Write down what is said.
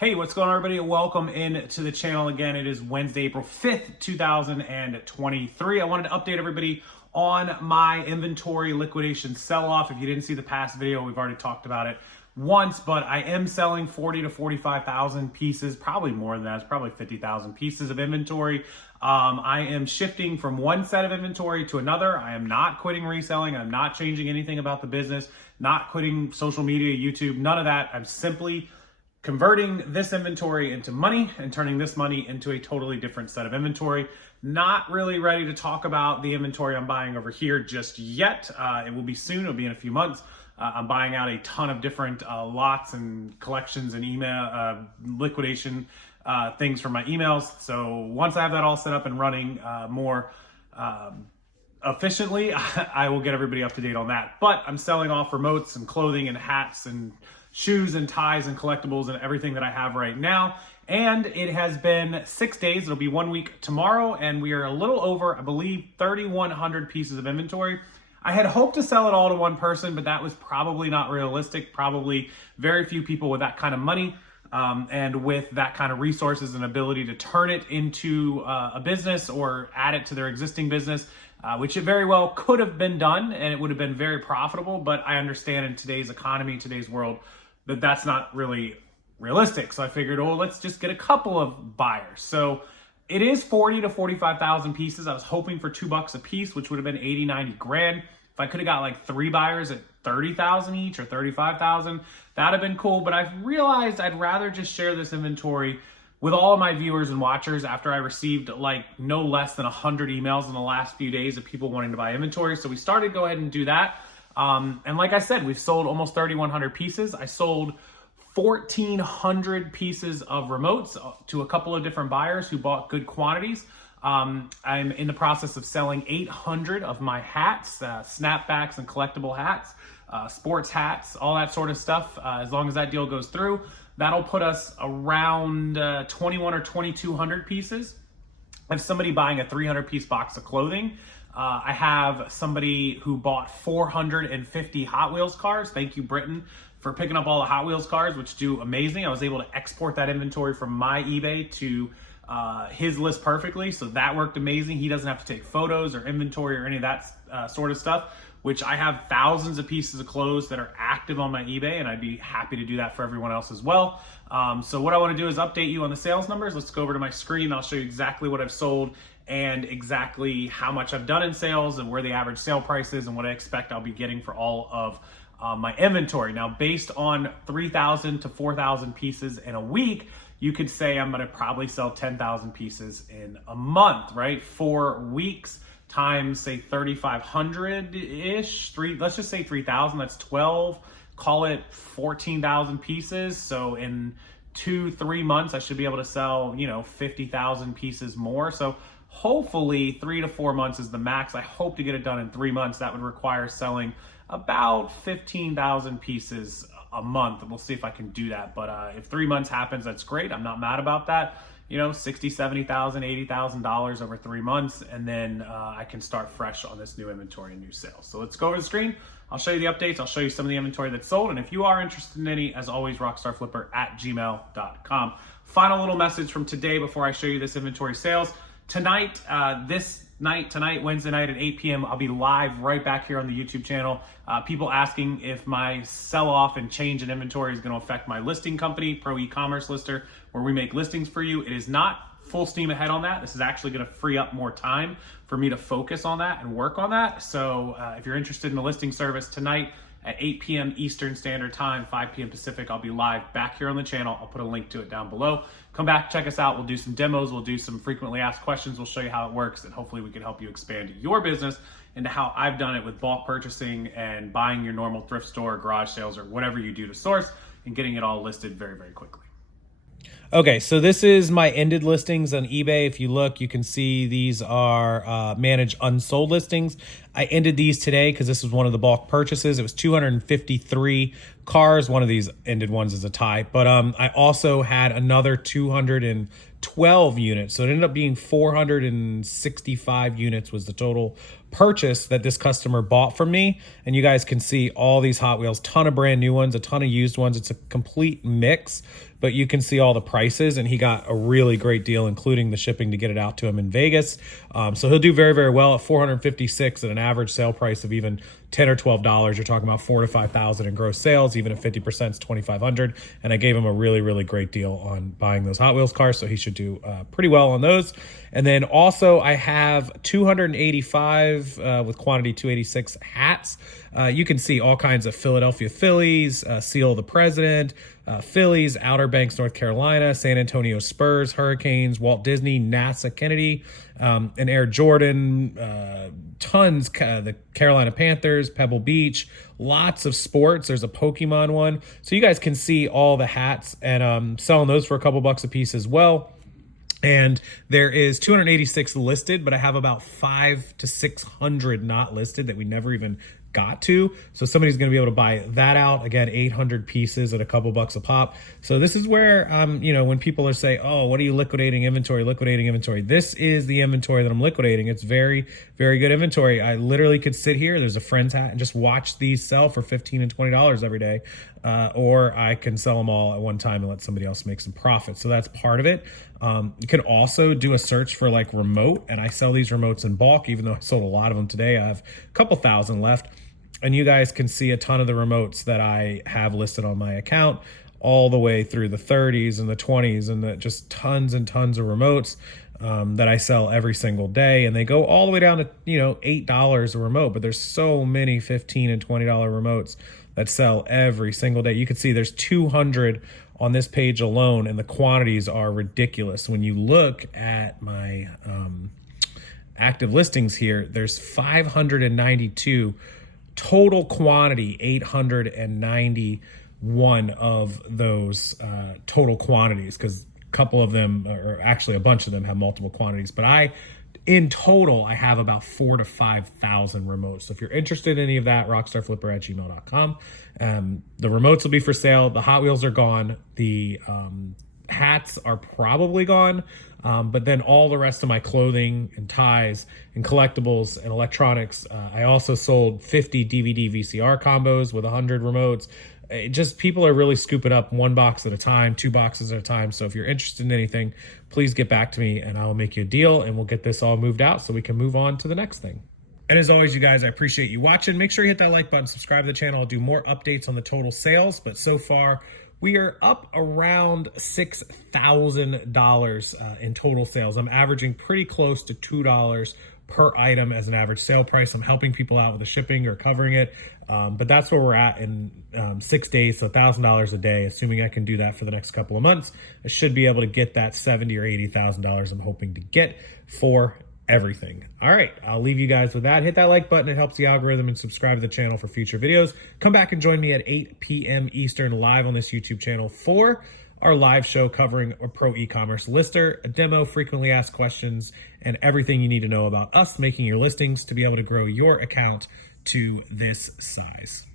Hey, what's going on, everybody? Welcome in to the channel again. It is Wednesday, April 5th, 2023. I wanted to update everybody on my inventory liquidation sell-off. If you didn't see the past video, we've already talked about it once, but I am selling 40 to 45,000 pieces, probably more than that. It's probably 50,000 pieces of inventory. I am shifting from one set of inventory to another. I am not quitting reselling. I'm not changing anything about the business, not quitting social media, YouTube, none of that. I'm simply converting this inventory into money and turning this money into a totally different set of inventory. Not really ready to talk about the inventory I'm buying over here just yet. It will be soon. It'll be in a few months. I'm buying out a ton of different lots and collections and email liquidation things from my emails. So once I have that all set up and running more efficiently, I will get everybody up to date on that. But I'm selling off remotes and clothing and hats and shoes and ties and collectibles and everything that I have right now. And it has been 6 days. It'll be 1 week tomorrow. And we are a little over, I believe, 3,100 pieces of inventory. I had hoped to sell it all to one person, but that was probably not realistic. Probably very few people with that kind of money and with that kind of resources and ability to turn it into a business or add it to their existing business, which it very well could have been done and it would have been very profitable. But I understand in today's economy, today's world, that that's not really realistic. So I figured, oh, let's just get a couple of buyers. So it is 40 to 45,000 pieces. I was hoping for $2 a piece, which would have been 80, 90 grand. If I could have got like 3 buyers at 30,000 each or 35,000, that'd have been cool. But I've realized I'd rather just share this inventory with all of my viewers and watchers after I received like no less than 100 emails in the last few days of people wanting to buy inventory. So we started to go ahead and do that. And like I said, we've sold almost 3,100 pieces. I sold 1,400 pieces of remotes to a couple of different buyers who bought good quantities. I'm in the process of selling 800 of my hats, snapbacks and collectible hats, sports hats, all that sort of stuff. As long as that deal goes through, that'll put us around 21 or 2,200 pieces. I have somebody buying a 300-piece box of clothing. I have somebody who bought 450 Hot Wheels cars. Thank you, Britain, for picking up all the Hot Wheels cars, which do amazing. I was able to export that inventory from my eBay to his list perfectly, so that worked amazing. He doesn't have to take photos or inventory or any of that sort of stuff, which I have thousands of pieces of clothes that are active on my eBay, and I'd be happy to do that for everyone else as well. So what I want to do is update you on the sales numbers. Let's go over to my screen. I'll show you exactly what I've sold and exactly how much I've done in sales and where the average sale price is and what I expect I'll be getting for all of my inventory. Now, based on 3,000 to 4,000 pieces in a week, you could say I'm going to probably sell 10,000 pieces in a month, right? 4 weeks times, say, 3,500-ish. Let's just say 3,000. That's 12. Call it 14,000 pieces. So in 2-3 months, I should be able to sell, 50,000 pieces more. So hopefully 3 to 4 months is the max. I hope to get it done in 3 months. That would require selling about 15,000 pieces a month. We'll see if I can do that. But if 3 months happens, that's great. I'm not mad about that. $60,000, $70,000, $80,000 over 3 months. And then I can start fresh on this new inventory and new sales. So let's go over the screen. I'll show you the updates. I'll show you some of the inventory that's sold. And if you are interested in any, as always, rockstarflipper@gmail.com. Final little message from today before I show you this inventory sales. Tonight, Wednesday night at 8 p.m., I'll be live right back here on the YouTube channel. People asking if my sell-off and change in inventory is going to affect my listing company, Pro E-commerce Lister, where we make listings for you. It is not full steam ahead on that. This is actually going to free up more time for me to focus on that and work on that. So if you're interested in the listing service tonight at 8 p.m. Eastern Standard Time, 5 p.m. Pacific, I'll be live back here on the channel. I'll put a link to it down below. Come back, check us out. We'll do some demos. We'll do some frequently asked questions. We'll show you how it works, and hopefully we can help you expand your business into how I've done it with bulk purchasing and buying your normal thrift store, garage sales, or whatever you do to source, and getting it all listed very, very quickly. Okay, so this is my ended listings on eBay. If you look, you can see these are managed unsold listings. I ended these today because this was one of the bulk purchases. It was 253 cars. One of these ended ones is a tie, but I also had another 212 units. So it ended up being 465 units was the total purchase that this customer bought from me. And you guys can see all these Hot Wheels, ton of brand new ones, a ton of used ones. It's a complete mix, but you can see all the prices, and he got a really great deal, including the shipping to get it out to him in Vegas. So he'll do very, very well at 456 at an average sale price of even $10 or $12. You're talking about $4,000 to $5,000 in gross sales. Even at 50% is $2,500. And I gave him a really, really great deal on buying those Hot Wheels cars, so he should do pretty well on those. And then also I have 285 with quantity 286 hats. You can see all kinds of Philadelphia Phillies, Seal of the President, Phillies, Outer Banks, North Carolina, San Antonio Spurs, Hurricanes, Walt Disney, NASA Kennedy, and Air Jordan, tons, the Carolina Panthers, Pebble Beach, lots of sports. There's a Pokemon one. So you guys can see all the hats, and selling those for a couple bucks a piece as well. And there is 286 listed, but I have about 500 to 600 not listed that we never even got to. So somebody's going to be able to buy that out. Again, 800 pieces at a couple bucks a pop. So this is where, you know, when people are saying, oh, what are you liquidating inventory? This is the inventory that I'm liquidating. It's very, very good inventory. I literally could sit here. There's a friend's hat and just watch these sell for $15 and $20 every day. Or I can sell them all at one time and let somebody else make some profit. So that's part of it. You can also do a search for like remote, and I sell these remotes in bulk, even though I sold a lot of them today. I have a couple thousand left, and you guys can see a ton of the remotes that I have listed on my account, all the way through the 30s and the 20s, and just tons and tons of remotes that I sell every single day. And they go all the way down to, you know, $8 a remote, but there's so many $15 and $20 remotes that sell every single day. You can see there's 200 on this page alone, and the quantities are ridiculous. When you look at my active listings here, there's 592 total quantity, 891 of those total quantities, because a couple of them, or actually a bunch of them, have multiple quantities. But in total, I have about 4,000 to 5,000 remotes. So if you're interested in any of that, rockstarflipper@gmail.com. The remotes will be for sale. The Hot Wheels are gone. The hats are probably gone. But then all the rest of my clothing and ties and collectibles and electronics. I also sold 50 DVD VCR combos with 100 remotes. Just people are really scooping up one box at a time, 2 boxes at a time. So if you're interested in anything, please get back to me and I'll make you a deal, and we'll get this all moved out so we can move on to the next thing. And as always, you guys, I appreciate you watching. Make sure you hit that like button, subscribe to the channel. I'll do more updates on the total sales, but so far we are up around $6,000 in total sales. I'm averaging pretty close to $2 per item as an average sale price. I'm helping people out with the shipping or covering it. But that's where we're at in 6 days, so $1,000 a day. Assuming I can do that for the next couple of months, I should be able to get that $70,000 or $80,000 I'm hoping to get for everything. All right, I'll leave you guys with that. Hit that like button. It helps the algorithm, and subscribe to the channel for future videos. Come back and join me at 8 p.m. Eastern live on this YouTube channel for our live show covering a pro e-commerce lister, a demo, frequently asked questions, and everything you need to know about us making your listings to be able to grow your account to this size.